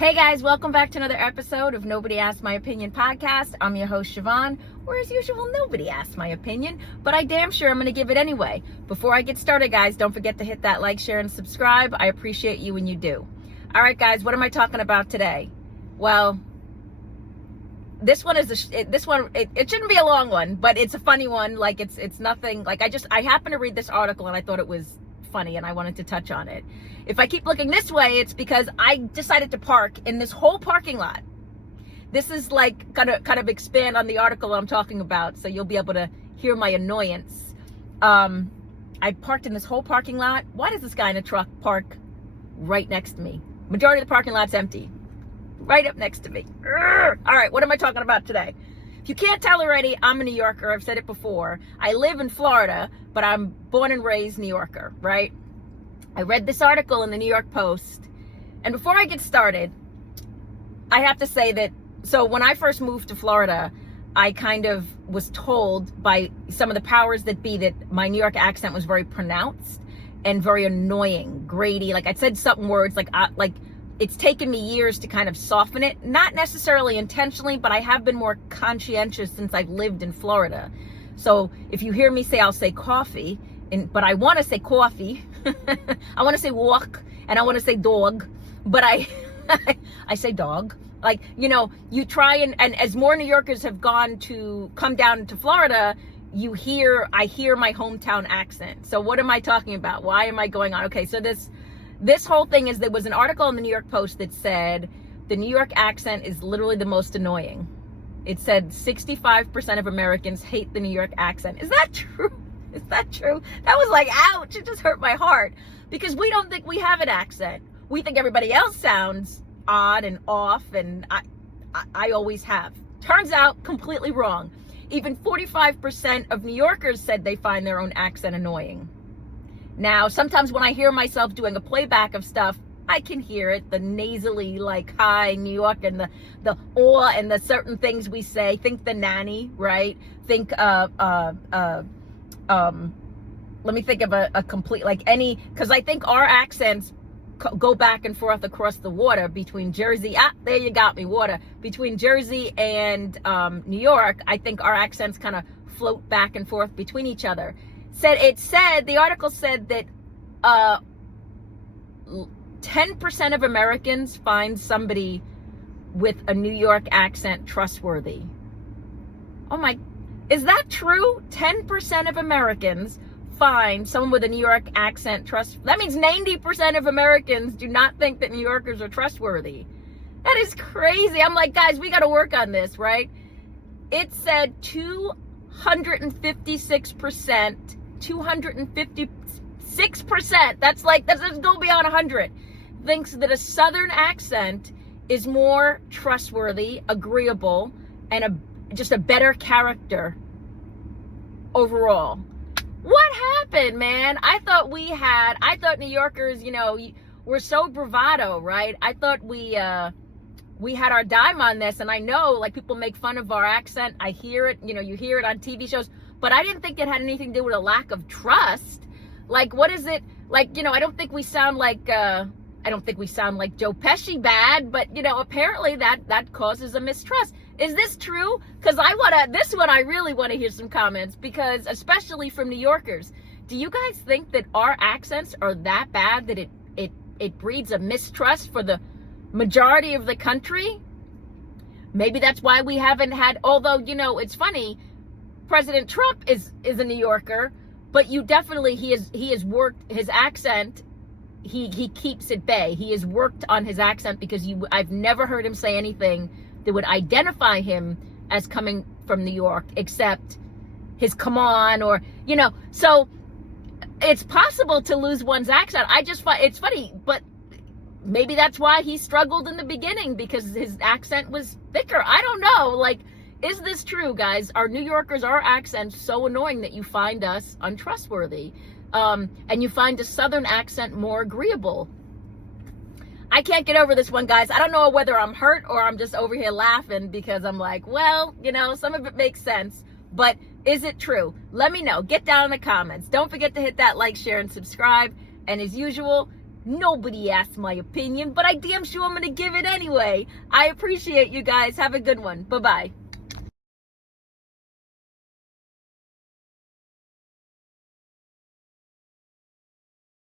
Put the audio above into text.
Hey guys, welcome back to another episode of Nobody Asked My Opinion podcast. I'm your host, Siobhan, where as usual, nobody asked my opinion, but I damn sure I'm going to give it anyway. Before I get started, guys, don't forget to hit that like, share, and subscribe. I appreciate you when you do. All right, guys, what am I talking about today? Well, this one is it shouldn't be a long one, but it's a funny one. Like it's nothing. Like I happened to read this article and I thought it was funny and I wanted to touch on it. If I keep looking this way, it's because I decided to park in this whole parking lot. This is like kind of expand on the article I'm talking about, so you'll be able to hear my annoyance. I parked in this whole parking lot. Why does this guy in a truck park right next to me? Majority of the parking lot's empty. Right up next to me. Urgh. All right, what am I talking about today? If you can't tell already, I'm a New Yorker. I've said it before. I live in Florida, but I'm born and raised New Yorker, right? I read this article in the New York Post. And before I get started, I have to say that, so when I first moved to Florida, I kind of was told by some of the powers that be that my New York accent was very pronounced and very annoying, grady. Like I said some words like it's taken me years to kind of soften it, not necessarily intentionally, but I have been more conscientious since I've lived in Florida. So if you hear me say, I'll say coffee, but I want to say coffee. I want to say walk, and I want to say dog, but I say dog. Like, you know, you try and as more New Yorkers have come down to Florida, I hear my hometown accent. So what am I talking about? Why am I going on? Okay, so this whole thing is, there was an article in the New York Post that said the New York accent is literally the most annoying. It said 65% of Americans hate the New York accent. Is that true? Is that true? That was like, ouch, it just hurt my heart. Because we don't think we have an accent. We think everybody else sounds odd and off, and I always have. Turns out, completely wrong. Even 45% of New Yorkers said they find their own accent annoying. Now, sometimes when I hear myself doing a playback of stuff, I can hear it, the nasally, like, hi, New York, and the awe, and the certain things we say. Think the nanny, right? Think, let me think of a complete, like any, because I think our accents go back and forth across the water between Jersey. There you got me, water. Between Jersey and New York, I think our accents kind of float back and forth between each other. The article said that 10% of Americans find somebody with a New York accent trustworthy. Oh my, is that true? 10% of Americans find someone with a New York accent that means 90% of Americans do not think that New Yorkers are trustworthy. That is crazy. I'm like, guys, we got to work on this, right? It said 256%, 256%, that's go beyond 100, thinks that a Southern accent is more trustworthy, agreeable, and just a better character overall. What happened, man? I thought New Yorkers, you know, were so bravado, right? I thought we had our dime on this, and I know, like, people make fun of our accent. I hear it, you know, you hear it on TV shows, but I didn't think it had anything to do with a lack of trust. Like, what is it? Like, you know, I don't think we sound like Joe Pesci bad, but, you know, apparently that causes a mistrust. Is this true? Because this one I really want to hear some comments, because especially from New Yorkers. Do you guys think that our accents are that bad that it breeds a mistrust for the majority of the country? Maybe that's why we haven't had, although, you know, it's funny, President Trump is a New Yorker, but you definitely, he has worked his accent, he keeps at bay. He has worked on his accent, because I've never heard him say anything that would identify him as coming from New York, except his come on, or, you know, so it's possible to lose one's accent. I just find it's funny, but maybe that's why he struggled in the beginning, because his accent was thicker. I don't know. Like, is this true, guys? Are New Yorkers, our accents so annoying that you find us untrustworthy? And you find a Southern accent more agreeable? I can't get over this one, guys. I don't know whether I'm hurt or I'm just over here laughing, because I'm like, well, you know, some of it makes sense, but is it true? Let me know. Get down in the comments. Don't forget to hit that like, share, and subscribe. And as usual, Nobody asked my opinion, but I damn sure I'm gonna give it anyway. I appreciate you guys. Have a good one. Bye-bye.